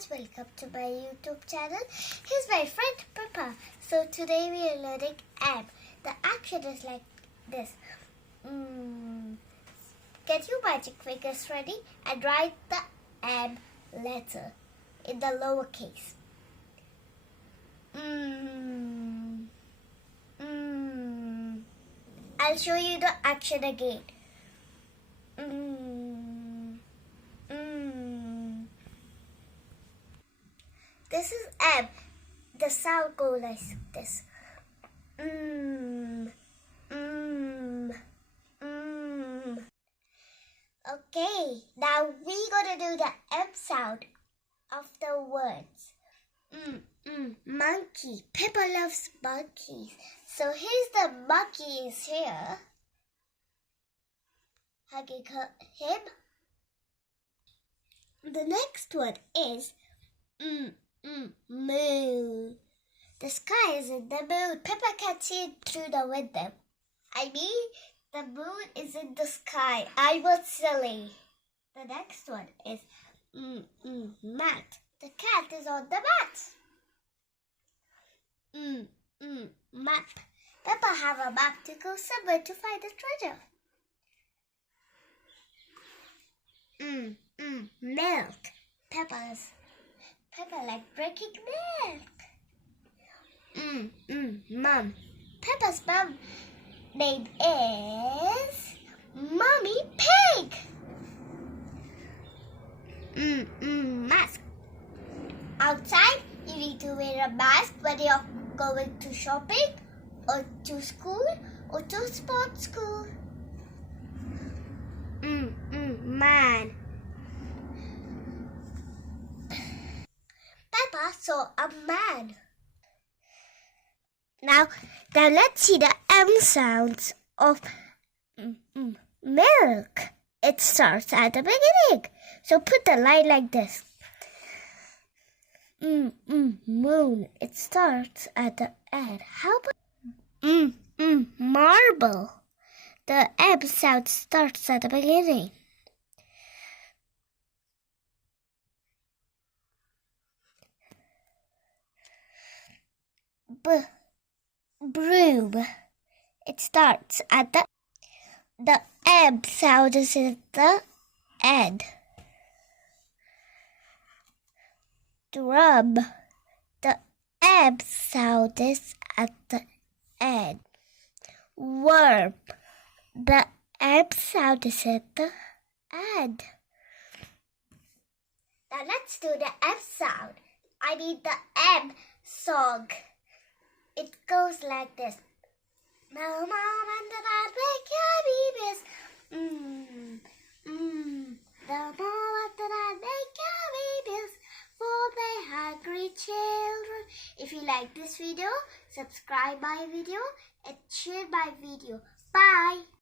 guys, welcome to my YouTube channel. Here's my friend Peppa. So today we are learning M. The action is like this. Get your magic fingers ready and write the M letter in the lowercase. I'll show you the action again. This is M. The sound goes like this. Okay, now we're gonna do the M sound of the words. Monkey. Peppa loves monkeys. So here's the monkey is here, hugging him. The next one is moon. The sky is in the moon. Peppa can see it through the window. I mean, the moon is in the sky. I was silly. The next one is mat. The cat is on the mat. Map. Peppa have a map to go somewhere to find the treasure. Milk. Peppa like drinking milk. Mom. Peppa's mom name is Mommy Pig. Mask. Outside, you need to wear a mask when you're going to shopping or to school or to sports school. Man. Peppa saw a man. Now let's see the M sounds of milk. It starts at the beginning. So put the line like this. Moon. It starts at the end. How about marble? The M sound starts at the beginning. Broom. It starts at the M sound is at the end. Drum. The M sound is at the end. Worm. The M sound is at the end. Now let's do the M sound. I mean the M song. It goes like this. The mom and the dad make your babies. The mom and the dad make your babies for the hungry children. If you like this video, subscribe my video and share my video. Bye.